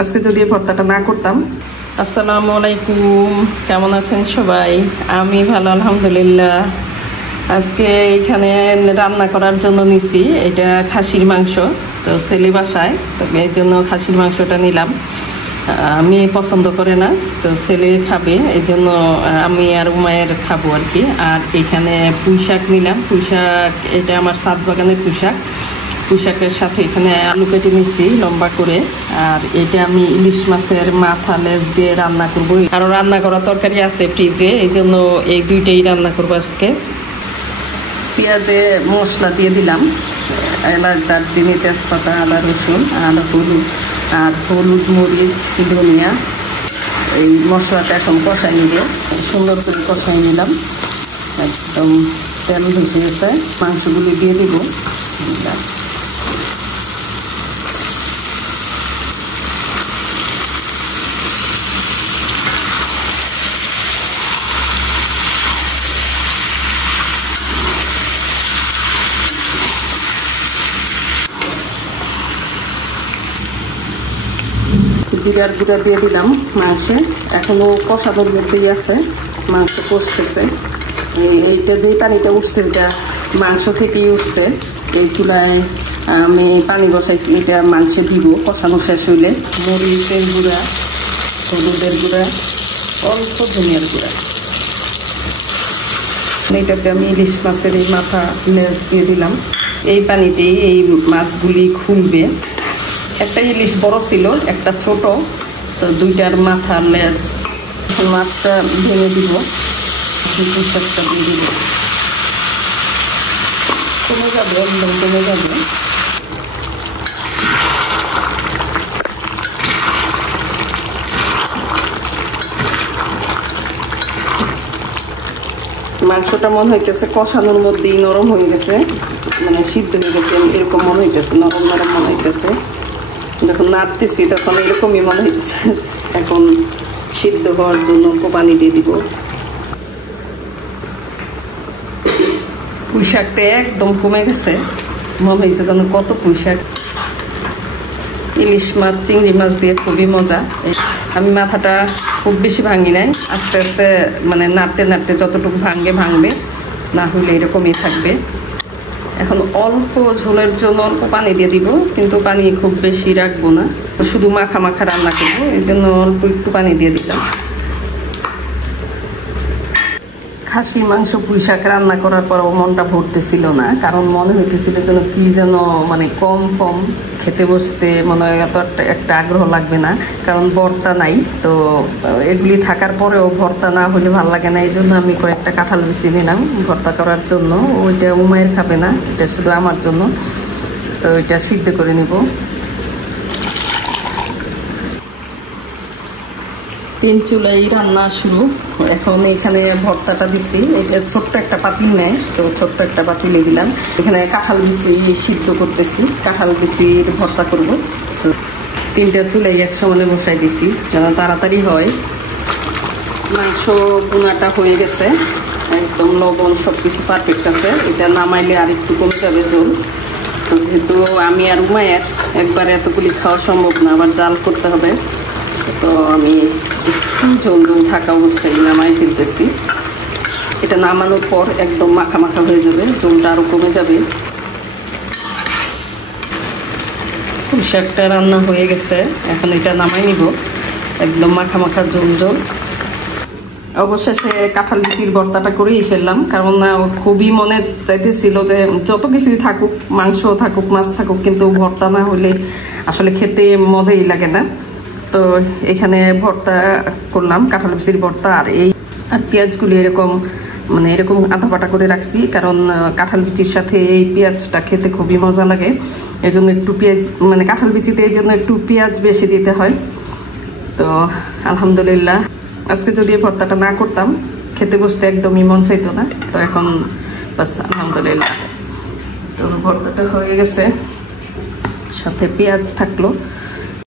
আজকে যদি ভর্তাটা না করতাম। আসসালামু আলাইকুম, কেমন আছেন সবাই? আমি ভালো আলহামদুলিল্লাহ। আজকে এখানে রান্না করার জন্য নিছি এটা খাসির মাংস। তো ছেলে বাসায়, তবে এই জন্য খাসির মাংসটা নিলাম। আমি পছন্দ করে না, তো ছেলে খাবে, এই জন্য আমি আর উমায়ের খাবো আর কি। আর এখানে পুঁই শাক নিলাম। পুঁই শাক এটা আমার ছাদ বাগানের পুঁই শাক। পুঁই শাকের সাথে এখানে আলু কেটে নিচ্ছি লম্বা করে। আর এটা আমি ইলিশ মাছের মাথা লেজ দিয়ে রান্না করবো। আরও রান্না করা তরকারি আছে ফ্রিজে, এই জন্য এই দুইটাই রান্না করবো আজকে। পেঁয়াজে মশলা দিয়ে দিলাম, এলাচ, দারচিনি, তেজপাতা, আদা, রসুন আর হলুদ, মরিচ, ধনিয়া। এই মশলাটা এখন কষাই নিলে সুন্দর করে কষাই নিলাম। একদম তেল ভেসে গেছে, মাংসগুলি দিয়ে দিব। জিরার গুঁড়া দিয়ে দিলাম মাংসে। এখনো কষানোর মধ্যেই আছে, মাংস কষতেছে। এইটা যেই পানিটা উঠছে এটা মাংস থেকেই উঠছে। এই চুলায় আমি পানি বসাইছি, এটা মাংসে দিব কষানো শেষ হইলে। মরিচের গুঁড়া, হলুদের গুঁড়া, অল্প ধনিয়ার গুঁড়া। এইটাতে আমি ইলিশ মাছের এই মাথা লেজ দিয়ে দিলাম। এই পানিতেই এই মাছগুলি খুলবে। একটা ইলিশ বড় ছিল, একটা ছোট, তো দুইটার মাথা লেজ। মাছটা ভেঙে দিব, পুঁইশাকটা দিয়ে দিব। কমে যাবে, একদম কমে যাবে। মাংসটা মনে হইতেছে কষানোর মধ্যেই নরম হয়ে গেছে, মানে সিদ্ধ হয়ে গেছে, এরকম মনে হইতেছে, নরম নরম মনে হইতেছে। যখন নাড়তেছি তখন এরকমই মনে হচ্ছে। এখন সিদ্ধ হওয়ার জন্য পানি দিয়ে দিব। পুঁই শাকটা একদম কমে গেছে, মনে হয়েছে যেন কত পুঁই শাক। ইলিশ মাছ, চিংড়ি মাছ দিয়ে খুবই মজা। আমি মাথাটা খুব বেশি ভাঙি নাই, আস্তে আস্তে মানে নাড়তে নাড়তে যতটুকু ভাঙবে, না হলে এরকমই থাকবে। এখন অল্প ঝোলের জন্য অল্প পানি দিয়ে দিব, কিন্তু পানি খুব বেশি রাখবো না, শুধু মাখা মাখা রান্না করবো, এই জন্য অল্প একটু পানি দিয়ে দিলাম। খাসি মাংস পুঁই শাক রান্না করার পরও মনটা ভরতেছিল না, কারণ মনে হইতেছিল যেন কি যেন মানে কম খেতে বসতে মনে হয় এত একটা আগ্রহ লাগবে না, কারণ ভর্তা নাই। তো এগুলি থাকার পরেও ভর্তা না হলে ভালো লাগে না, এই জন্য আমি কয়েকটা কাঁঠাল বিছিয়ে নিলাম ভর্তা করার জন্য। ওইটা উমায়ের খাবে না, এটা শুধু আমার জন্য। তো ওইটা সিদ্ধ করে নিব। 3 চুলাই রান্না শুরু। এখন এখানে ভর্তাটা দিচ্ছি, এটা ছোট্ট একটা পাতিল নেয়, তো ছোট্ট একটা পাতিলে দিলাম। এখানে কাঁঠাল বিচি সিদ্ধ করতেছি, কাঁঠাল বিচির ভর্তা করব। তো 3টা চুলাই একসঙ্গে বসাই দিছি যেন তাড়াতাড়ি হয়। মাংস ভুনাটা হয়ে গেছে, একদম লবণ সব কিছু পারফেক্ট আছে। এটা নামাইলে আর একটু কমে যাবে ঝোল। তো যেহেতু আমি আর উমায়ের একবারে এতগুলি খাওয়া সম্ভব না, আবার জাল করতে হবে, তো আমি একটু ঝোল থাকা অবস্থায় নামাই ফেলতেছি। এটা নামানোর পর একদম মাখা মাখা হয়ে যাবে, ঝোলটা আরও কমে যাবে। পুঁই শাকটা রান্না হয়ে গেছে, এখন এটা নামাই নিব। একদম মাখা মাখা ঝোল। অবশেষে কাঁঠাল বিচির ভর্তাটা করেই ফেললাম, কারণ খুবই মনে চাইতেছিল যে যত কিছুই থাকুক, মাংস থাকুক, মাছ থাকুক, কিন্তু ভর্তা না হলে আসলে খেতে মজাই লাগে না। তো এখানে ভর্তা করলাম, কাঁঠাল বিচির ভর্তা। আর পেঁয়াজগুলি এরকম মানে এরকম আধা পাটা করে রাখছি, কারণ কাঁঠাল বিচির সাথে এই পেঁয়াজটা খেতে খুবই মজা লাগে। এই জন্য একটু পেঁয়াজ মানে কাঁঠাল বিচিতে এই জন্য একটু পেঁয়াজ বেশি দিতে হয়। তো আলহামদুলিল্লাহ, আজকে যদি এই ভর্তাটা না করতাম খেতে বসতে একদমই মন চাইতো না। তো এখন বাস আলহামদুলিল্লাহ, তো ভর্তাটা হয়ে গেছে, সাথে পেঁয়াজ থাকলো।